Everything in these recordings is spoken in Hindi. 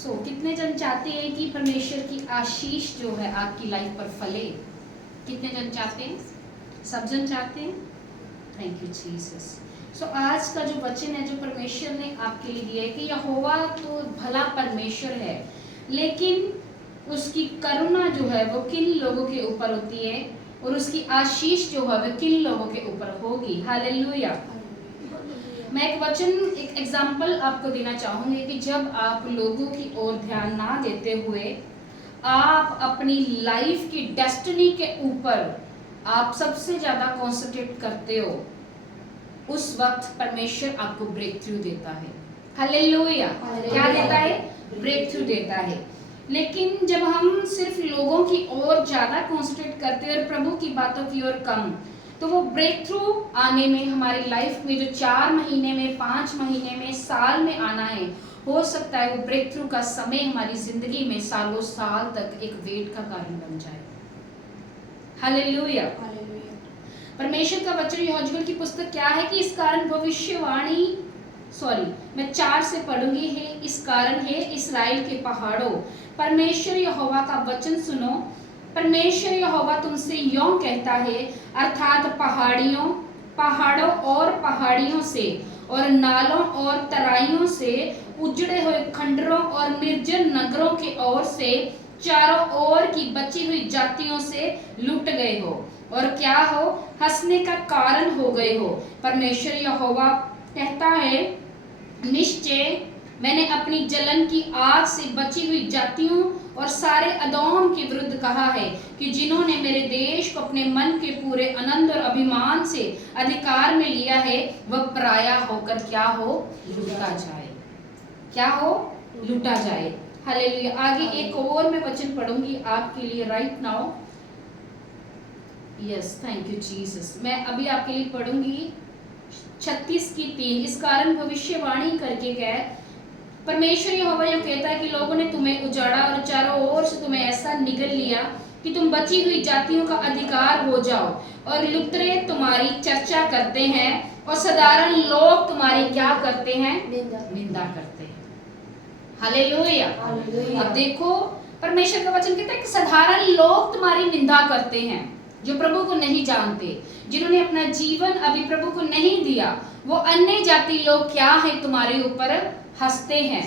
कितने जन चाहते हैं कि परमेश्वर की आशीष जो है आपकी लाइफ पर फले? कितने जन चाहते हैं? सब जन चाहते हैं। Thank you Jesus. आज का जो वचन है जो परमेश्वर ने आपके लिए दिया है कि यहोवा तो भला परमेश्वर है, लेकिन उसकी करुणा जो है वो किन लोगों के ऊपर होती है और उसकी आशीष जो है वो किन लोगों के ऊपर होगी। हालेलुया। मैं एक वचन, एक एग्जाम्पल आपको देना चाहूंगी कि जब आप लोगों की ओर ध्यान ना देते हुए आप अपनी लाइफ की डेस्टिनी के ऊपर आप सबसे ज्यादा कॉन्सेंट्रेट करते हो, उस वक्त परमेश्वर आपको ब्रेक थ्रू देता है। हालेलुया। क्या देता है? ब्रेक थ्रू देता है। लेकिन जब हम सिर्फ लोगों की ओर ज्यादा कॉन्सेंट्रेट करते हैं और प्रभु की बातों की ओर कम, तो वो ब्रेक थ्रू आने में हमारी लाइफ में जो 4 महीने में, 5 महीने में, साल में आना है, हो सकता है वो ब्रेक थ्रू का समय हमारी जिंदगी में सालों साल तक एक वेट का कारण बन जाए। हालेलुया। परमेश्वर का वचन यहोशूआ की पुस्तक क्या है कि इस कारण भविष्यवाणी, मैं 4 से पढ़ूंगी है। इस कारण है इस्राएल के पहाड़ों, परमेश्वर यहोवा का वचन सुनो। परमेश्वर यहोवा तुमसे यूं कहता है, अर्थात पहाड़ों और पहाड़ियों से और नालों और तराइयों से, उजड़े हुए खंडरों और निर्जन नगरों की ओर से, चारों ओर की बची हुई जातियों से लुट गए हो और क्या हो? हंसने का कारण हो गए हो। परमेश्वर यहोवा कहता है, निश्चय मैंने अपनी जलन की आग से बची हुई जातियों और सारे अदोम के विरुद्ध कहा है कि जिन्होंने मेरे देश को अपने मन के पूरे आनंद और अभिमान से अधिकार में लिया है, वह पराया होकर क्या हो? लूटा जाए। क्या हो? लूटा जाए। हालेलुया। आगे एक और मैं वचन पढ़ूंगी आपके लिए right now. Yes, thank you Jesus. मैं अभी आपके लिए पढ़ूंगी 36 की 3। इस कारण भविष्यवाणी करके कह, परमेश्वर यहोवा यह कहता है कि लोगों ने तुम्हें उजाड़ा और चारों ओर से तुम्हें ऐसा निगल लिया कि तुम बची हुई जातियों का अधिकार हो जाओ, और लुटेरे तुम्हारी चर्चा करते हैं और साधारण लोग तुम्हारी क्या करते हैं? निंदा करते हैं। हालेलुया। अब देखो, परमेश्वर का वचन कहता है कि साधारण लोग तुम्हारी निंदा करते हैं, जो प्रभु को नहीं जानते, जिन्होंने अपना जीवन अभी प्रभु को नहीं दिया, वो अन्य जाति लोग क्या है? तुम्हारे ऊपर हंसते हैं।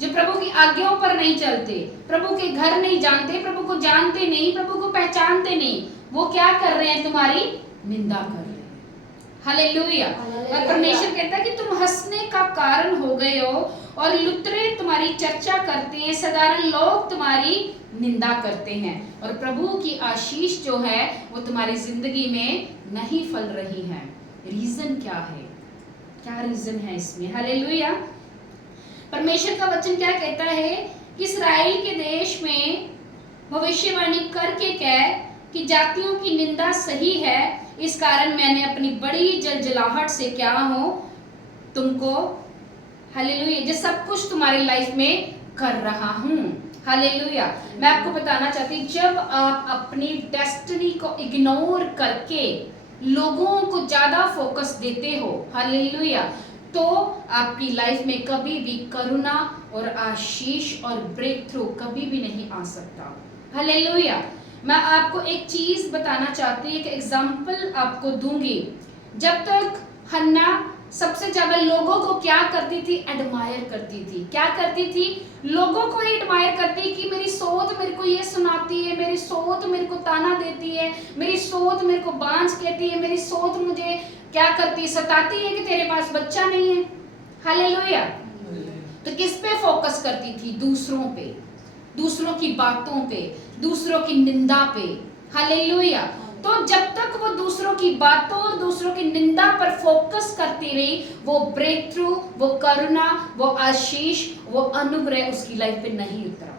जो प्रभु की आज्ञाओं पर नहीं चलते, प्रभु के घर नहीं जानते, प्रभु को जानते नहीं, प्रभु को पहचानते नहीं, वो क्या कर रहे हैं? तुम्हारी निंदा कर रहे हैं। हालेलुया। और परमेश्वर कहता है कि तुम हंसने का कारण हो गए हो और लुटेरे तुम्हारी चर्चा करते हैं, साधारण लोग तुम्हारी निंदा करते हैं, और प्रभु की आशीष जो है वो तुम्हारी जिंदगी में नहीं फल रही है। रीजन क्या है? क्या रीजन है इसमें? हालेलुया। परमेश्वर का वचन क्या कहता है कि इस्राएल के देश में भविष्यवाणी करके कह कि जातियों की निंदा सही है, इस कारण मैंने अपनी बड़ी जलजलाहट से क्या हो? तुमको, हालेलुया, जो सब कुछ तुम्हारी लाइफ में कर रहा हूं। हालेलुया। मैं आपको बताना चाहती हूँ, जब आप अपनी डेस्टिनी को इग्नोर करके लोगों को ज्यादा फोकस देते हो, हालेलुया, तो आपकी लाइफ में कभी भी करुणा और आशीष और ब्रेक थ्रू कभी भी नहीं आ सकता। हालेलुया। मैं आपको एक चीज बताना चाहती हूँ, एक एग्जाम्पल आपको दूंगी। जब तक हन्ना सबसे ज्यादा लोगों को क्या करती थी? एडमायर करती थी। क्या करती थी? लोगों को ही एडमायर करती कि मेरी सोच मेरे को ये सुनाती है, मेरी सोच मेरे को ताना देती है, मेरी सोच मेरे को बांझ कहती है, मेरी सोच मुझे क्या करती, सताती है कि तेरे पास बच्चा नहीं है। हालेलुया। तो किस पे फोकस करती थी? दूसरों पे, दूसरों की बातों पे, दूसरों की निंदा पे। हालेलुया। तो जब तक वो दूसरों की बातों और दूसरों की निंदा पर फोकस करती रही, वो ब्रेक थ्रू, वो करुणा, वो आशीष, वो अनुग्रह उसकी लाइफ पे नहीं उतरा।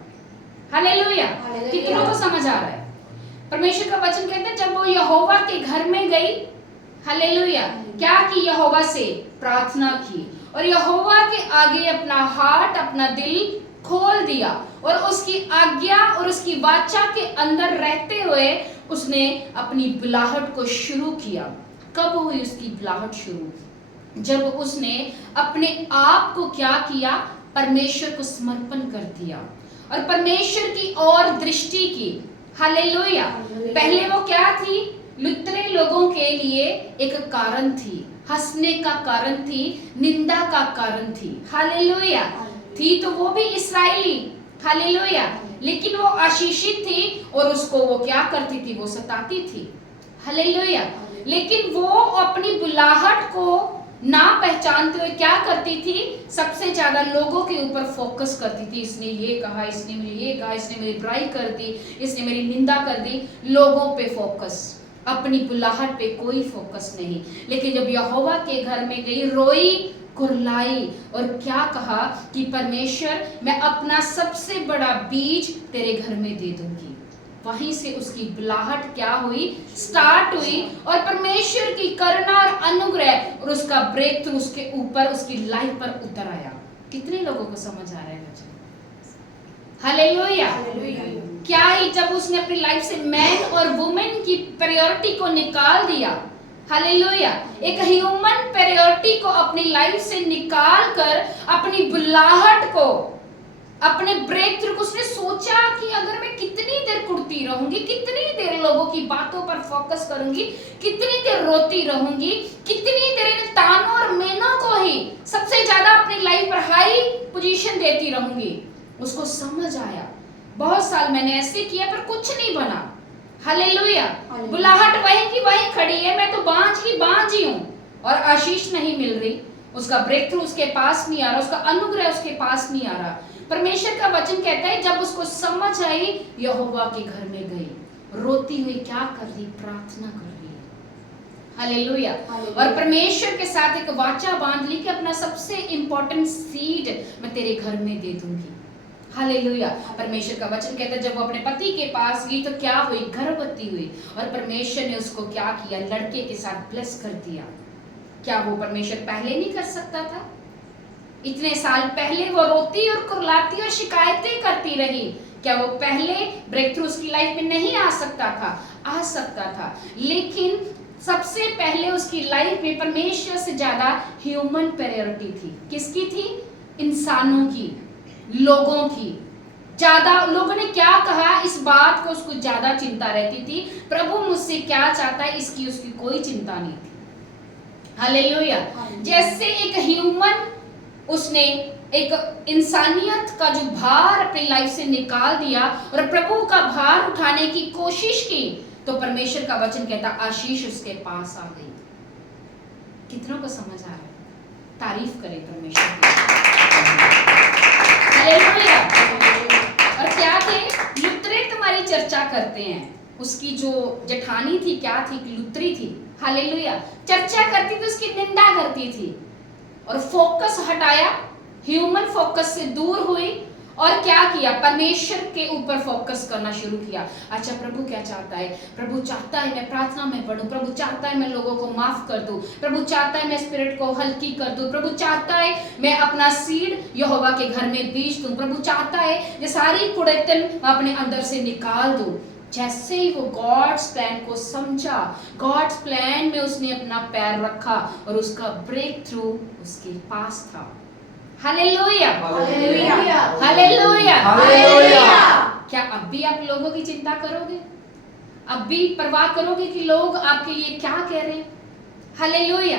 हालेलुया। कितनों को समझ आ रहा है? परमेश्वर का वचन कहता है जब वो यहोवा के घर में गई, हालेलुया, क्या की? यहोवा से प्रार्थना की और यहोवा के आगे अपना हार्ट, अपना दिल खोल दिया और उसकी आज्ञा और उसकी वाचा के अंदर रहते हुए उसने अपनी बुलाहट को शुरू किया। कब हुई उसकी बुलाहट शुरू? जब उसने अपने आप को क्या किया? परमेश्वर को समर्पण कर दिया और परमेश्वर की ओर दृष्टि की। हालेलुया। पहले वो क्या थी? लुत्रे लोगों के लिए एक कारण थी, हंसने का कारण थी, निंदा का कारण थी। हालेलुया। थी तो वो भी इस्राएली। हालेलुया। लेकिन वो आशीषित थी और उसको वो क्या करती थी? वो सताती थी। हालेलुया। लेकिन वो अपनी बुलाहट को ना पहचानते हुए क्या करती थी? सबसे ज्यादा लोगों के ऊपर फोकस करती थी। इसने ये कहा, इसने मुझे ये कहा, इसने मेरी बुराई कर दी, इसने मेरी निंदा कर दी। लोगों पे फोकस, अपनी बुलाहट पे कोई फोकस नहीं। लेकिन जब यहोवा के घर में गई, रोई, कुरलाई और क्या कहा कि परमेश्वर, मैं अपना सबसे बड़ा बीज तेरे घर में दे दूंगी। वहीं से उसकी बुलाहट क्या हुई? स्टार्ट हुई और परमेश्वर की करुणा और अनुग्रह और उसका ब्रेक थ्रू उसके ऊपर, उसकी लाइफ पर उतर आया। कितने लोगों को समझ आ रहा है बच्चे? हालेलुया। क्या ही जब उसने अपनी लाइफ से मैन और वुमेन की प्रायोरिटी को निकाल दिया। हालेलुया। एक ह्यूमन प्रायोरिटी को अपनी लाइफ से निकाल कर अपनी बुलाहट को, अपने ब्रेक थ्रू को, उसने सोचा कि अगर मैं कितनी देर कुड़ती रहूंगी, कितनी देर लोगों की बातों पर फोकस करूंगी, कितनी देर रोती रहूंगी, कितनी देर इन तानों और मेनों को ही सबसे ज्यादा अपनी लाइफ पर हाई पोजीशन देती रहूंगी। उसको समझ आया, बहुत साल मैंने ऐसे किया पर कुछ नहीं बना। हालेलुया। बुलाहट वही की वही खड़ी है, मैं तो बांझ ही हूं और आशीष नहीं मिल रही, उसका ब्रेक थ्रू उसके पास नहीं आ रहा, उसका अनुग्रह उसके पास नहीं आ रहा। परमेश्वर का वचन कहता है जब उसको समझ आई, यहोवा के घर में गई, रोती हुई क्या कर रही? प्रार्थना कर रही है। हालेलुया। और परमेश्वर के साथ एक वाचा बांध ली कि अपना सबसे इंपॉर्टेंट सीड मैं तेरे घर में दे दूंगी। हालेलुया। परमेश्वर का वचन कहता है जब वो अपने पति के पास गई तो क्या हुई? गर्भवती हुई और परमेश्वर ने उसको क्या किया? लड़के के साथ ब्लेस कर दिया। क्या वो परमेश्वर पहले नहीं कर सकता था? इतने साल पहले वो रोती और कुरलाती और शिकायतें करती रही, क्या वो पहले ब्रेक थ्रू उसकी लाइफ में नहीं आ सकता था? आ सकता था। लेकिन सबसे पहले उसकी लाइफ में परमेश्वर से ज्यादा ह्यूमन प्रायोरिटी थी। किसकी थी? इंसानों की, लोगों की। ज्यादा लोगों ने क्या कहा, इस बात को उसको ज्यादा चिंता रहती थी। प्रभु मुझसे क्या चाहता है, इसकी उसकी कोई चिंता नहीं थी। हालेलुया। जैसे एक ह्यूमन, उसने एक इंसानियत का जो भार अपनी लाइफ से निकाल दिया और प्रभु का भार उठाने की कोशिश की, तो परमेश्वर का वचन कहता आशीष उसके पास आ गई। कितनों को समझ आ रहा है? तारीफ करें परमेश्वर की। हालेलुया। और क्या थे? लुत्रे तुम्हारी चर्चा करते हैं। उसकी जो जेठानी थी क्या थी? लुत्री थी। हालेलुया। चर्चा करती थी, उसकी निंदा करती थी और फोकस हटाया, ह्यूमन फोकस से दूर हुई और क्या किया? परमेश्वर के ऊपर फोकस करना शुरू किया। अच्छा, प्रभु क्या चाहता है? प्रभु चाहता है मैं प्रार्थना में बढ़ूं, प्रभु चाहता है मैं लोगों को माफ कर दूं, प्रभु चाहता है मैं स्पिरिट को हल्की कर दूं, प्रभु चाहता है मैं अपना सीड यहोवा के घर में बीज दूं, प्रभु चाहता है ये सारी कुड़ैतन अपने अंदर से निकाल दूं। जैसे ही वो गॉड्स प्लान को समझा, गॉड्स प्लान में उसने अपना पैर रखा और उसका ब्रेक थ्रू उसके पास था। हालेलुया। हालेलुया। हालेलुया। हालेलुया। क्या अब भी आप लोगों की चिंता करोगे? अब भी परवाह करोगे कि लोग आपके लिए क्या कह रहे हैं? हालेलुया।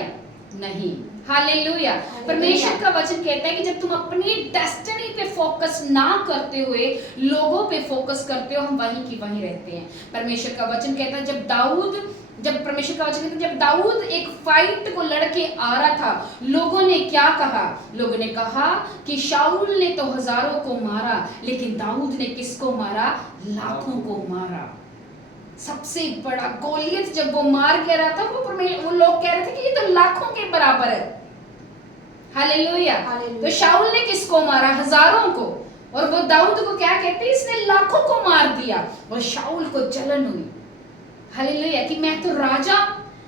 नहीं। हालेलुया। परमेश्वर का वचन कहता है कि जब तुम अपनी डेस्टिनी पे फोकस ना करते हुए लोगों पे फोकस करते हो, हम वहीं की वहीं रहते हैं। परमेश्वर का वचन कहता है जब परमेश्वर का वचन कहता है जब दाऊद एक फाइट को लड़के आ रहा था, लोगों ने क्या कहा? लोगों ने कहा कि शाऊल ने तो हजारों को मारा, लेकिन दाऊद ने किसको मारा? लाखों को मारा। सबसे बड़ा गोलियत जब वो मार के रहा था, वो लोग कह रहे थे कि ये तो लाखों के बराबर है। हालेलुया। तो शाऊल ने किसको मारा? हजारों को। और वो दाऊद को क्या कहते हैं? इसने लाखों को मार दिया। और शाऊल को जलन हुई। हालेलुया, कि मैं तो राजा,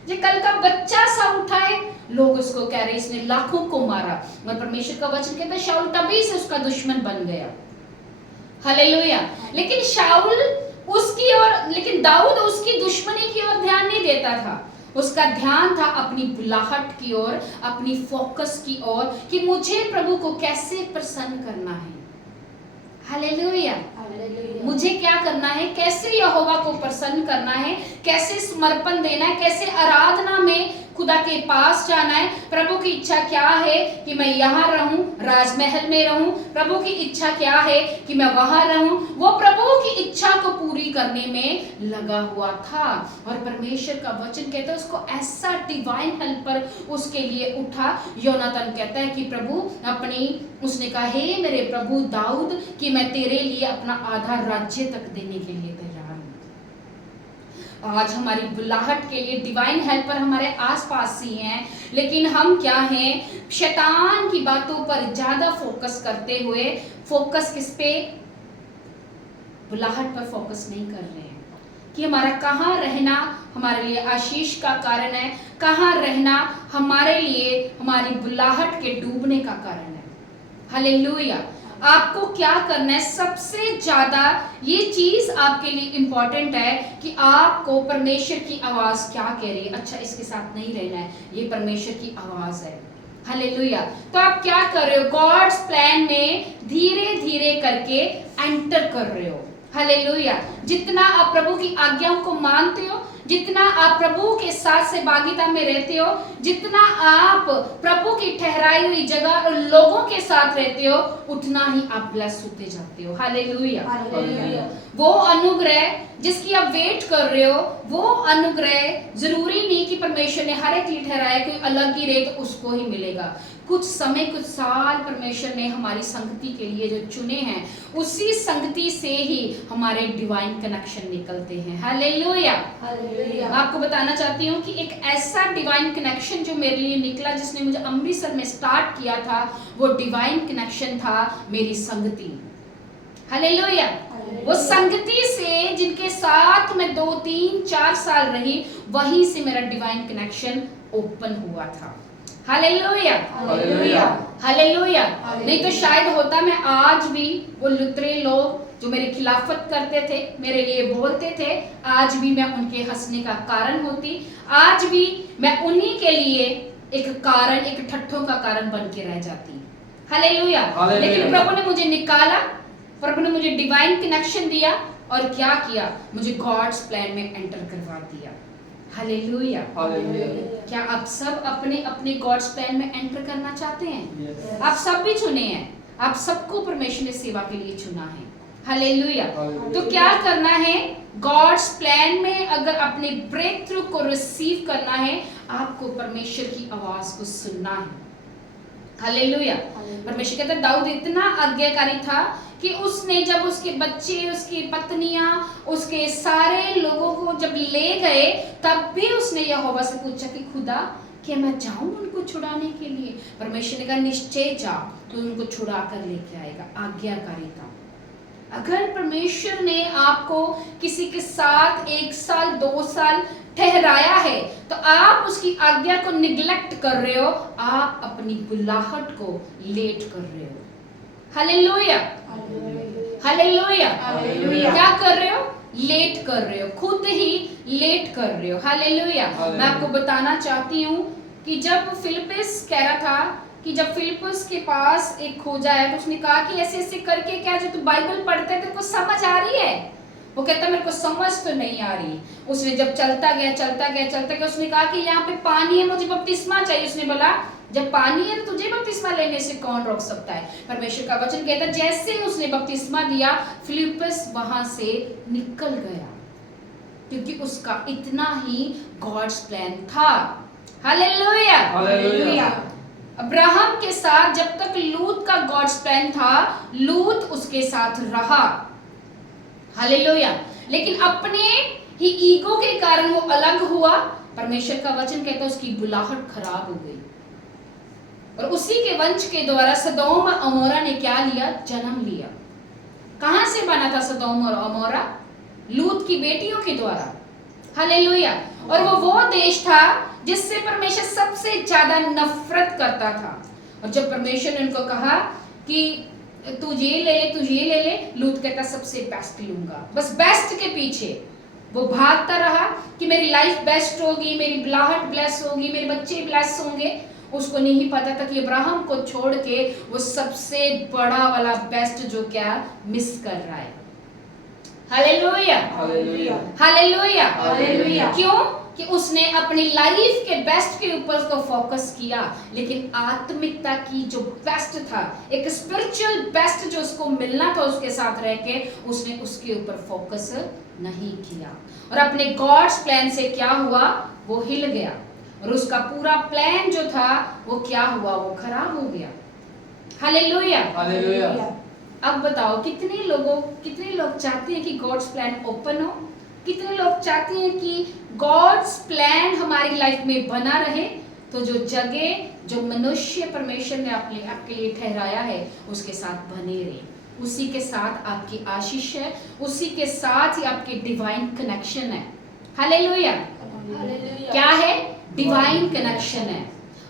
ये कल का बच्चा सा उठा है। लोग उसको कह रहे इसने लाखों को मारा। और परमेश्वर का वचन कहता है शाऊल तभी से उसका दुश्मन बन गया। हालेलुया। लेकिन दाऊद उसकी दुश्मनी की ओर ध्यान नहीं देता था। उसका ध्यान था अपनी बुलाहट की ओर, अपनी फोकस की ओर, कि मुझे प्रभु को कैसे प्रसन्न करना है। हालेलुया। मुझे क्या करना है, कैसे यहोवा को प्रसन्न करना है, कैसे समर्पण देना है, कैसे आराधना में खुदा के पास जाना है। प्रभु की इच्छा क्या है कि मैं यहाँ रहूं, राजमहल में रहूं। प्रभु की इच्छा क्या है कि मैं वहां रहूं। वो प्रभु की इच्छा को पूरी करने में लगा हुआ था। और परमेश्वर का वचन कहता है उसको ऐसा डिवाइन हेल्पर उसके लिए उठा। योनातान कहता है कि प्रभु उसने कहा, हे मेरे प्रभु दाऊद, कि मैं तेरे लिए अपना आधा राज्य तक देने के लिए तैयार हूं। आज हमारी बुलाहट के लिए डिवाइन हेल्पर हमारे आसपास ही हैं, लेकिन हम क्या हैं, शैतान की बातों पर ज्यादा फोकस करते हुए, फोकस किस पे, बुलाहट पर फोकस नहीं कर रहे हैं कि हमारा कहाँ रहना हमारे लिए आशीष का कारण है, कहाँ रहना हमारे लिए हमारी बुलाहट के डूबने का कारण है। हालेलुया। आपको क्या करना है, सबसे ज्यादा ये चीज आपके लिए इंपॉर्टेंट है कि आपको परमेश्वर की आवाज क्या कह रही है। अच्छा, इसके साथ नहीं रहना है, ये परमेश्वर की आवाज है। हालेलुया। तो आप क्या कर रहे हो, गॉड्स प्लान में धीरे धीरे करके एंटर कर रहे हो। हालेलुया। जितना आप प्रभु की आज्ञाओं को मानते हो, जितना आप प्रभु के साथ से भागीदारी में रहते हो, जितना आप प्रभु की ठहराई हुई जगह और लोगों के साथ रहते हो, उतना ही आप ब्लेस होते जाते हो। हालेलुया। वो अनुग्रह जिसकी आप वेट कर रहे हो, वो अनुग्रह जरूरी नहीं कि परमेश्वर ने हर एक लिए ठहराया, कोई अलग ही रहे तो उसको ही मिलेगा। कुछ समय, कुछ साल परमेश्वर ने हमारी संगति के लिए जो चुने हैं, उसी संगति से ही हमारे डिवाइन कनेक्शन निकलते हैं। हालेलुया। आपको बताना चाहती हूँ कि एक ऐसा डिवाइन कनेक्शन जो मेरे लिए निकला, जिसने मुझे अमृतसर में स्टार्ट किया था, वो डिवाइन कनेक्शन था मेरी संगति। हालेलुया। वो संगति से जिनके साथ मैं 2, 3, 4 साल रही, वहीं से मेरा डिवाइन कनेक्शन ओपन हुआ था। हालेलुया। हालेलुया। नहीं तो शायद होता मैं आज भी वो लुतरे लोग जो मेरी खिलाफत करते थे, मेरे लिए बोलते थे, आज भी मैं उनके हंसने का कारण होती, आज भी मैं उन्हीं के लिए एक कारण, एक ठट्ठों का कारण बन के रह जाती। हालेलुया। लेकिन प्रभु ने मुझे निकाला, प्रभु ने मुझे डिवाइन कनेक्शन दिया, और क्या किया, मुझे गॉड्स प्लान में एंटर करवा दिया। हालेलुया। क्या आप सब अपने अपने गॉड्स प्लान में एंटर करना चाहते हैं? आप सब भी चुने हैं, आप सबको परमेश्वर ने सेवा के लिए चुना है। हालेलुया। तो क्या करना है, गॉड्स प्लान में अगर अपने ब्रेक थ्रू को रिसीव करना है, आपको परमेश्वर की आवाज को सुनना है। हालेलुया। परमेश्वर कहता है दाऊद इतना आज्ञाकारी था कि उसने जब उसके बच्चे, उसकी पत्नियां, उसके सारे लोगों को जब ले गए, तब भी उसने यहोवा से पूछा कि खुदा, क्या मैं जाऊं उनको छुड़ाने के लिए? परमेश्वर ने कहा निश्चय जा, तो उनको छुड़ा कर लेके आएगा। आज्ञाकारी था। अगर परमेश्वर ने आपको किसी के साथ 1 साल 2 साल ठहराया है, तो आप उसकी आज्ञा को निग्लेक्ट कर रहे हो, आप अपनी बुलाहट को लेट कर रहे हो। हालेलुया। हालेलुया। क्या कर रहे हो? लेट कर रहे हो, खुद ही लेट कर रहे हो। हालेलुया। मैं आपको बताना चाहती हूँ कि जब फिलिप्पुस कह रहा था कि जब फिलिप्पुस के पास एक खोजा है, तो उसने कहा कि ऐसे ऐसे करके, क्या जो तू बाइबल पढ़ता है तेरे को समझ आ रही है? वो कहता मेरे को समझ तो नहीं आ रही। उसने जब चलता गया, उसने कहा कि यहाँ पे पानी है, मुझे बपतिस्मा चाहिए। उसने बोला जब पानी है तो तुझे बपतिस्मा लेने से कौन रोक सकता है? परमेश्वर का वचन कहता है जैसे उसने बपतिस्मा दिया, फिलिप्पुस वहां से निकल गया, क्योंकि उसका इतना ही गॉड्स प्लान था। हालेलुया। हालेलुया। अब्राहम के साथ जब तक लूत का गॉड्स प्लान था, लूत उसके साथ रहा। हालेलुया। लेकिन अपने ही ईगो के कारण वो अलग हुआ। परमेश्वर का वचन कहता है उसकी बुलाहट खराब हो गई, और उसी के वंश के द्वारा सदोम और अमोरा ने क्या लिया? जन्म लिया। कहां से बना था सदोम और अमोरा? लूत की बेटियों के द्वारा। हालेलुया। और वो देश था जिससे परमेश्वर सबसे ज्यादा नफरत करता था। और जब परमेश्वर ने उनको कहा कि तू ये ले ले, लूत कहता सबसे बेस्ट लूंगा, बस बेस्ट के पीछे। वो भागता रहा कि मेरी लाइफ बेस्ट होगी, मेरी बुलाहट ब्लेस होगी, मेरे बच्चे ब्लेस होंगे। उसको नहीं पता था कि अब्राहम को छोड़ के वो सबसे बड़ा वाला बेस्ट जो क्या मिस कर रहा है। Hallelujah, hallelujah, hallelujah, hallelujah. क्यों? कि उसने अपनी लाइफ के बेस्ट के ऊपर तो फोकस किया, लेकिन आत्मिकता की जो बेस्ट था, एक स्पिरिचुअल बेस्ट जो उसको मिलना था उसके साथ रह के, उसने उसके ऊपर फोकस नहीं किया और अपने गॉड्स प्लान से क्या हुआ, वो हिल गया और उसका पूरा प्लान जो था वो क्या हुआ, वो खराब हो गया। Hallelujah, hallelujah. अब बताओ कितने लोग चाहते हैं कि गॉड्स प्लान ओपन हो? कितने लोग चाहते हैं कि गॉड्स प्लान हमारी लाइफ में बना रहे? तो जो जगह, जो मनुष्य परमेश्वर ने आपके लिए ठहराया है उसके साथ बने रहे, उसी के साथ आपकी आशीष है, उसी के साथ ही आपके डिवाइन कनेक्शन है। हालेलुया, क्या है? डिवाइन कनेक्शन है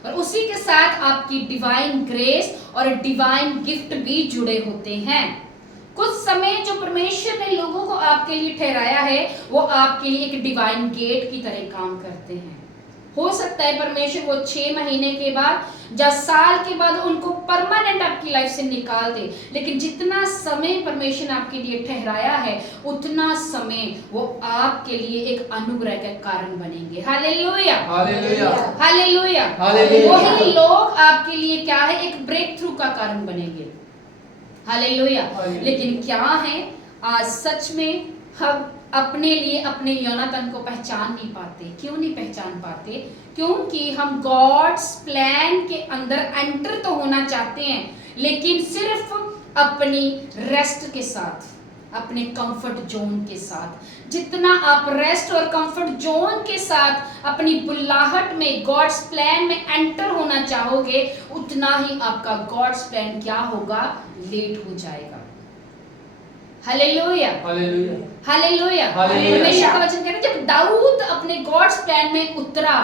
और उसी के साथ आपकी डिवाइन ग्रेस और डिवाइन गिफ्ट भी जुड़े होते हैं। कुछ समय जो परमेश्वर ने लोगों को आपके लिए ठहराया है वो आपके लिए एक डिवाइन गेट की तरह काम करते हैं। हो सकता है परमेश्वर वो 6 महीने के बाद या साल के बाद उनको परमानेंट आपकी लाइफ से निकाल दे, लेकिन जितना समय परमेश्वर ने आपके लिए ठहराया है उतना समय वो आपके लिए एक अनुग्रह का कारण बनेंगे। Hallelujah, hallelujah, hallelujah, hallelujah. वही लोग आपके लिए क्या है, एक ब्रेक थ्रू का कारण बनेंगे। हालेलुया। लेकिन क्या है, आज सच में हम अपने लिए अपने योनातन को पहचान नहीं पाते। क्यों नहीं पहचान पाते? क्योंकि हम गॉड्स प्लान के अंदर एंटर तो होना चाहते हैं, लेकिन सिर्फ अपनी रेस्ट के साथ, अपने कंफर्ट जोन के साथ। जितना आप रेस्ट और कंफर्ट जोन के साथ अपनी बुलाहट में गॉड्स प्लान में एंटर होना चाहोगे, उतना ही आपका गॉड्स प्लान क्या होगा, लेट हो जाएगा। Hallelujah, hallelujah, hallelujah. हालेलुया। परमेश्वर का वचन कहता है जब दाऊद अपने गॉड्स प्लान में उतरा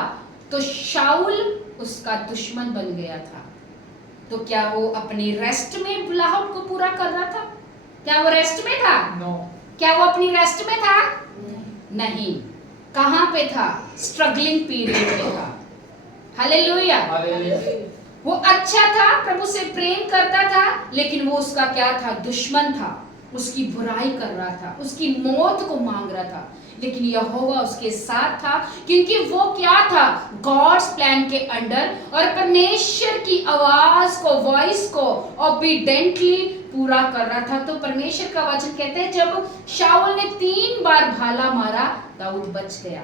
तो शाऊल उसका दुश्मन बन गया था। तो क्या वो अपनी रेस्ट में बुलाहट को पूरा कर रहा था? क्या वो रेस्ट में था? नो। क्या वो अपनी रेस्ट में था? नहीं। कहां पे था? स्ट्रगलिंग पीरियड में था। Hallelujah, hallelujah. वो अच्छा था, प्रभु से प्रेम करता था, लेकिन वो उसका क्या था? दुश्मन था, उसकी बुराई कर रहा था, उसकी मौत को मांग रहा था। लेकिन यहोवा उसके साथ था, क्योंकि वो क्या था? गॉड्स प्लान के अंडर, और परमेश्वर की आवाज को, वॉइस को ओबीडेंटली पूरा कर रहा था। तो परमेश्वर का वचन कहते हैं जब शाऊल ने 3 बार भाला मारा, दाऊद बच गया।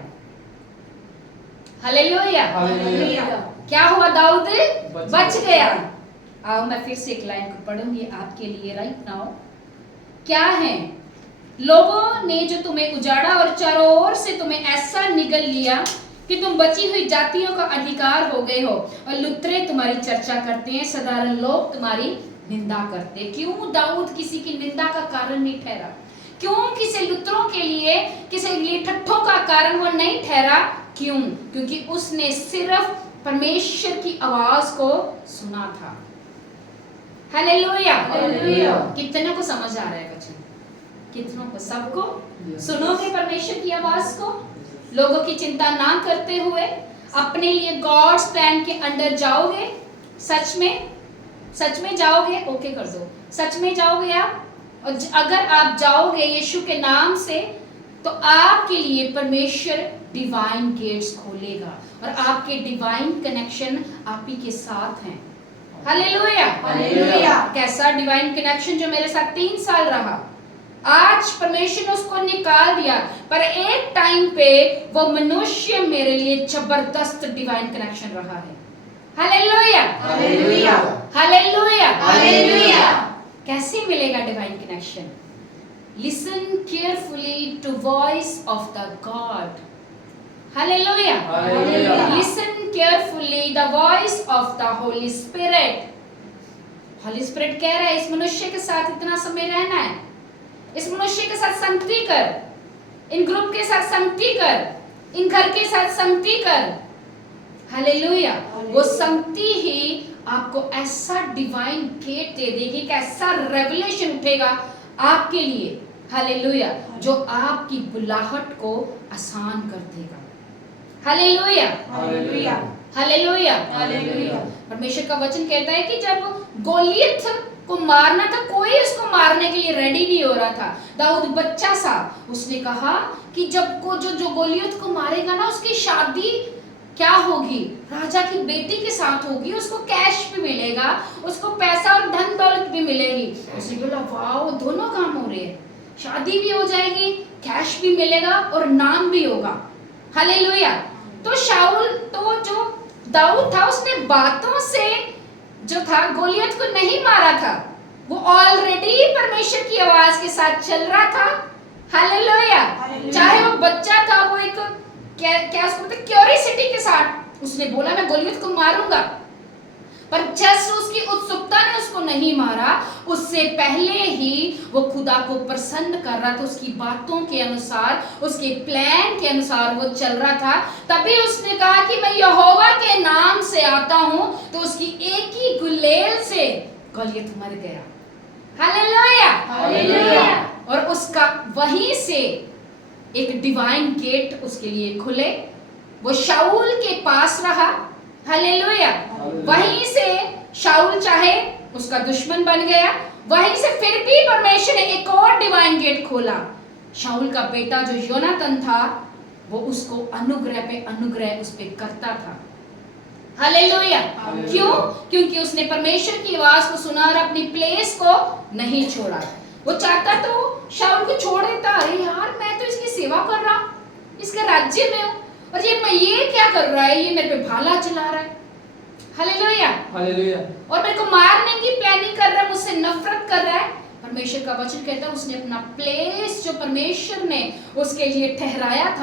Hallelujah, hallelujah. क्या हुआ? दाऊद बच बच गया। आओ मैं फिर से एक लाइन को पढ़ूंगी आपके लिए राइट नाउ। क्या है? लोगों ने जो तुम्हें उजाड़ा और चारों ओर से तुम्हें ऐसा निगल लिया कि तुम बची हुई जातियों का अधिकार हो गए हो, और लुत्रे तुम्हारी चर्चा करते हैं, साधारण लोग तुम्हारी निंदा करते। क्यों दाऊद किसी की निंदा का कारण नहीं ठहरा? क्यों किसी लुत्रों के लिए, किसी लिए ठट्ठों का कारण वो नहीं ठहरा? क्यों? क्योंकि उसने सिर्फ परमेश्वर की आवाज को सुना था। Hallelujah, hallelujah. कितनों को समझ आ रहा है वचन? कितनों को? सबको? Yes. सुनोगे परमेश्वर की आवाज को, लोगों की चिंता ना करते हुए अपने लिए गॉड्स प्लान के अंदर जाओगे? सच में जाओगे? ओके कर दो। सच में जाओगे आप? और अगर आप जाओगे यीशु के नाम से, तो आपके लिए परमेश्वर डिवाइन गेट्स खोलेगा और आपके डिवाइन कनेक्शन आप ही के साथ हैं। Hallelujah, hallelujah. कैसा डिवाइन कनेक्शन जो मेरे साथ 3 साल रहा, आज परमेश्वर ने उसको निकाल दिया, पर एक टाइम पे वो मनुष्य मेरे लिए जबरदस्त डिवाइन कनेक्शन रहा है। Hallelujah, hallelujah, hallelujah, hallelujah. कैसे मिलेगा divine connection? Listen carefully to voice of the God. Hallelujah, hallelujah. Listen carefully the voice of the holy spirit. Holy spirit कह रहा है इस मनुष्य के साथ इतना समय रहना है, इस मनुष्य के साथ संगति कर, इन ग्रुप के साथ संगति कर, इन घर के साथ संगति कर। हालेलुया, वो संगति ही आपको ऐसा डिवाइन गेट दे देगी कि ऐसा रेवलेशन उठेगा आपके लिए हालेलुया, जो आपकी बुलाहट को आसान कर देगा। Hallelujah, hallelujah, hallelujah, hallelujah. परमेश्वर का वचन कहता है कि जब गोलियत को मारना था, कोई उसको मारने के लिए रेडी नहीं हो रहा था। दाऊद बच्चा सा, उसने कहा कि जब को जो गोलियत को मारेगा ना, उसकी शादी क्या होगी, राजा की बेटी के साथ होगी, उसको कैश भी मिलेगा, उसको पैसा और धन दौलत भी मिलेगी। उसने बोला वाह, दोनों काम हो रहे हैं, शादी भी हो जाएगी, कैश भी मिलेगा और नाम भी होगा। हालेलुया। तो शाऊल, तो जो दाऊद था, उसने बातों से जो था गोलियत को नहीं मारा था, वो ऑलरेडी परमेश्वर की आवाज के साथ चल रहा था। हालेलुया। हालेलुया। चाहे वो बच्चा था, वो एक क्या उसको बोलते, क्यूरियोसिटी के साथ उसने बोला मैं गोलियत को मारूंगा, पर जैसे उसकी उत्सुकता ने उसको नहीं मारा, उससे पहले ही वो खुदा को प्रसन्न कर रहा था, उसकी बातों के अनुसार, उसके प्लान के अनुसार वो चल रहा था। तभी उसने कहा कि मैं यहोवा के नाम से आता हूं, तो उसकी एक ही गुलेल से गोलियत मर गया। Hallelujah, hallelujah. और उसका वहीं से एक डिवाइन गेट उसके लिए खुले। वो शाऊल के पास रहा। हालेलुया। वहीं से शाऊल चाहे उसका दुश्मन बन गया, वहीं से फिर भी परमेश्वर ने एक और डिवाइन गेट खोला। शाऊल का बेटा जो योनातन था, वो उसको अनुग्रह पे अनुग्रह उस पे करता था। हालेलुया। क्यों? क्योंकि उसने परमेश्वर की आवाज को सुना और अपनी प्लेस को नहीं छोड़ा। वो चाहता तो शाऊल को छोड़ देता, अरे यार मैं तो इसकी सेवा कर रहा, इसके राज्य में हूं, और ये क्या कर रहा है, ये मेरे पे भाला चला रहा है। Hallelujah, hallelujah. और मेरे को मारने की प्लानिंग कर रहा है, मुझसे नफरत कर रहा है। परमेश्वर का वचन कहता है उसने अपना प्लेस जो परमेश्वर ने उसके लिए ठहराया था,